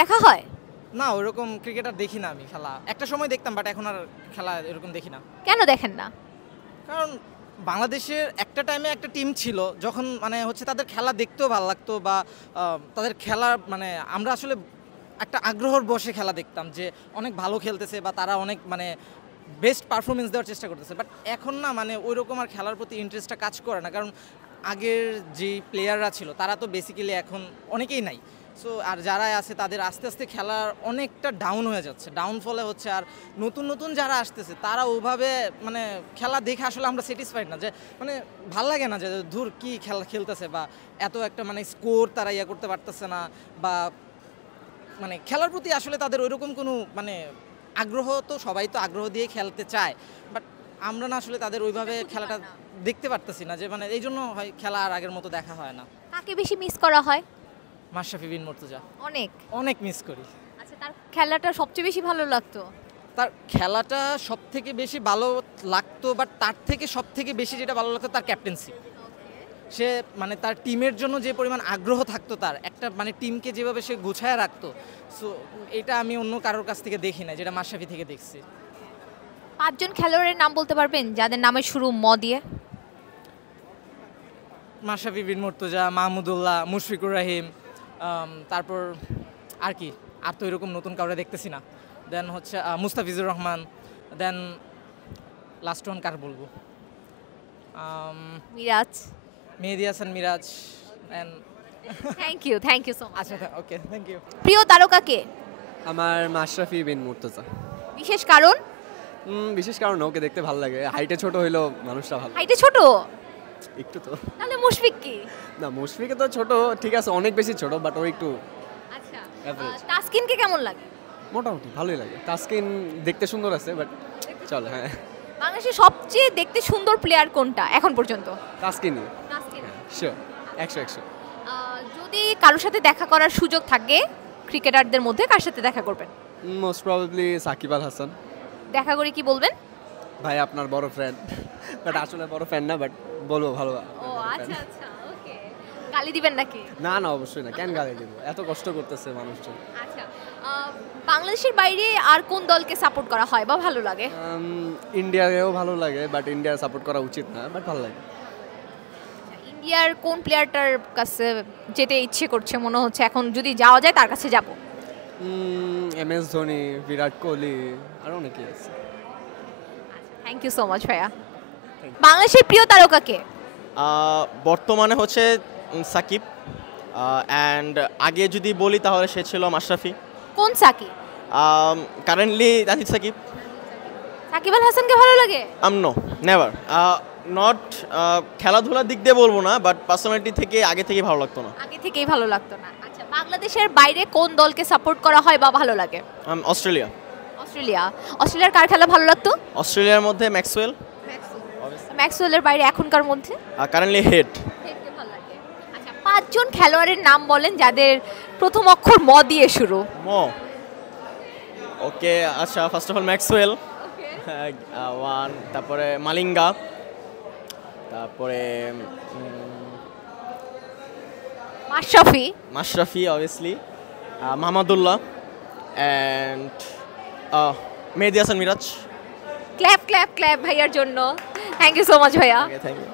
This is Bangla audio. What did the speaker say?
দেখা হয়? না, ওরকম ক্রিকেটার দেখি না আমি খেলা। একটা সময় দেখতাম, বাট এখন আর খেলা এরকম দেখি না। কেন দেখেন না? কারণ বাংলাদেশের একটা টাইমে একটা টিম ছিল, যখন মানে হচ্ছে তাদের খেলা দেখতেও ভালো লাগতো, বা তাদের খেলা মানে আমরা আসলে একটা আগ্রহর বসে খেলা দেখতাম যে অনেক ভালো খেলতেছে, বা তারা অনেক মানে বেস্ট পারফরমেন্স দেওয়ার চেষ্টা করতেছে। বাট এখন না, মানে ওই রকম আর খেলার প্রতি ইন্টারেস্টটা কাজ করে না, কারণ আগের যে প্লেয়াররা ছিল তারা তো বেসিক্যালি এখন অনেকেই নাই। সো আর যারা আছে তাদের আস্তে আস্তে খেলার অনেকটা ডাউন হয়ে যাচ্ছে, ডাউন ফলে হচ্ছে। আর নতুন নতুন যারা আসতেছে তারা ওভাবে মানে খেলা দেখে আসলে আমরা স্যাটিসফাইড না, যে মানে ভাল লাগে না যে ধুর কি খেলা খেলতেছে, বা এত একটা মানে স্কোর তারা ইয়ে করতে পারতেছে না, বা মানে খেলার প্রতি আসলে তাদের ওইরকম কোনো মানে আগ্রহ, তো সবাই তো আগ্রহ দিয়ে খেলতে চায়, বাট আমরা না আসলে তাদের ওইভাবে খেলাটা দেখতে পারতেছি না, যে মানে এই জন্য হয় খেলা আর আগের মতো দেখা হয় না। কাকে বেশি মিস করা হয়? মাশরাফি বিন মুর্তজা অনেক। অনেক মিস করি। আচ্ছা, তার খেলাটা সবচেয়ে বেশি ভালো লাগতো? তার খেলাটা সব থেকে বেশি ভালো লাগতো, বাট তার থেকে সব থেকে বেশি যেটা ভালো লাগতো তার ক্যাপ্টেন্সি। সে মানে তার টিমের জন্য যে পরিমাণ আগ্রহ থাকতো, তার একটা মানে টিমকে যেভাবে সে গুছায় রাখতো, সো এটা আমি অন্য কারোর কাছ থেকে দেখি না, যেটা মাশরাফি থেকে দেখছি। 5 জন খেলোয়াড়ের নাম বলতে পারবেন যাদের নামে শুরু ম দিয়ে? মাশরাফি বিন মুর্তজা, মাহমুদুল্লাহ, মুশফিকুর রহিম, তারপর আর কি, আর তো এরকম নতুন কাউরে দেখতেছি না। দেন হচ্ছে Mustafizur Rahman, then last one কার বলবো, Miraj. Mehedi Hasan Miraj. And thank you so much. আচ্ছা, ওকে, থ্যাংক ইউ। প্রিয় তারকা কে? আমার মাশরাফি বিন মুর্তজা। বিশেষ কারণ? বিশেষ কারণ ওকে দেখতে ভালো লাগে, হাইটে ছোট হইলেও মানুষটা ভালো। হাইটে ছোট? একটু তো। তাহলে মুশফিক কি? না, মুশফিকে তো ছোট ঠিক আছে, অনেক বেশি ছোট, বাট ও একটু আচ্ছা, অ্যাভারেজ। তাসকিনকে কেমন লাগে? মোটামুটি ভালোই লাগে। তাসকিন দেখতে সুন্দর আছে, বাট চল হ্যাঁ। বাংলাদেশের সবচেয়ে দেখতে সুন্দর প্লেয়ার কোনটা এখন পর্যন্ত? তাসকিনই তাসকিন। শিওর, 100 যদি কারোর সাথে দেখা করার সুযোগ থাকে ক্রিকেটারদের মধ্যে, কার সাথে দেখা করবেন? Most probably Shakib Al Hasan. দেখা করে কি বলবেন? ভাই আপনার বড় ফ্যান, বাট আসলে বড় ফ্যান না, বাট বলবো ভালো। ও আচ্ছা আচ্ছা, ওকে। গালি দিবেন নাকি? না না, অবশ্যই না, কেন গালি দিব, এত কষ্ট করতেছে মানুষজন। আচ্ছা, বাংলাদেশের বাইরে আর কোন দলকে সাপোর্ট করা হয় বা ভালো লাগে? ইন্ডিয়াকেও ভালো লাগে, বাট ইন্ডিয়া সাপোর্ট করা উচিত না, বাট ভালো লাগে। ইন্ডিয়ার কোন প্লেয়ারটার কাছে যেতে ইচ্ছে করছে মনে হচ্ছে এখন, যদি যাওয়া যায় তার কাছে যাব? MS ধোনি, বিরাট কোহলি, আরও অনেকে আছে। থ্যাংক ইউ সো মাচ ভাইয়া। বাংলাদেশের প্রিয় তারকা কে? বর্তমানে হচ্ছে সাকিব, অ্যান্ড আগে যদি বলি তাহলে সে ছিল মাশরাফি। কোন সাকিব? কারেন্টলি নাহিদ সাকিব। সাকিব আল হাসানকে ভালো লাগে? No, never. নট খেলাধুলার দিক দিয়ে বলবো না, বাট পার্সোনালিটি থেকে আগে থেকেই ভালো লাগতো না। আগে থেকেই ভালো লাগতো না। আচ্ছা, বাংলাদেশের বাইরে কোন দলকে সাপোর্ট করা হয় বা ভালো লাগে? অস্ট্রেলিয়া। অস্ট্রেলিয়ার কার খেলা ভালো লাগতো? অস্ট্রেলিয়ার মধ্যে ম্যাক্সওয়েল। ম্যাক্সওয়েলের বাইরে এখনকার মধ্যে? Currently head. আচ্ছা, 5 জন খেলোয়াড়ের নাম বলেন যাদের প্রথম অক্ষর ম দিয়ে শুরু। ম। ওকে, আচ্ছা, first of all Maxwell, one, তারপরে মালিঙ্গা, তারপরে Mashrafi obviously, Mahmudullah, and Mehedi Hasan Miraz. Clap clap clap ভাইয়ার জন্য। থ্যাংক ইউ সো মাচ ভাইয়া। Thank you.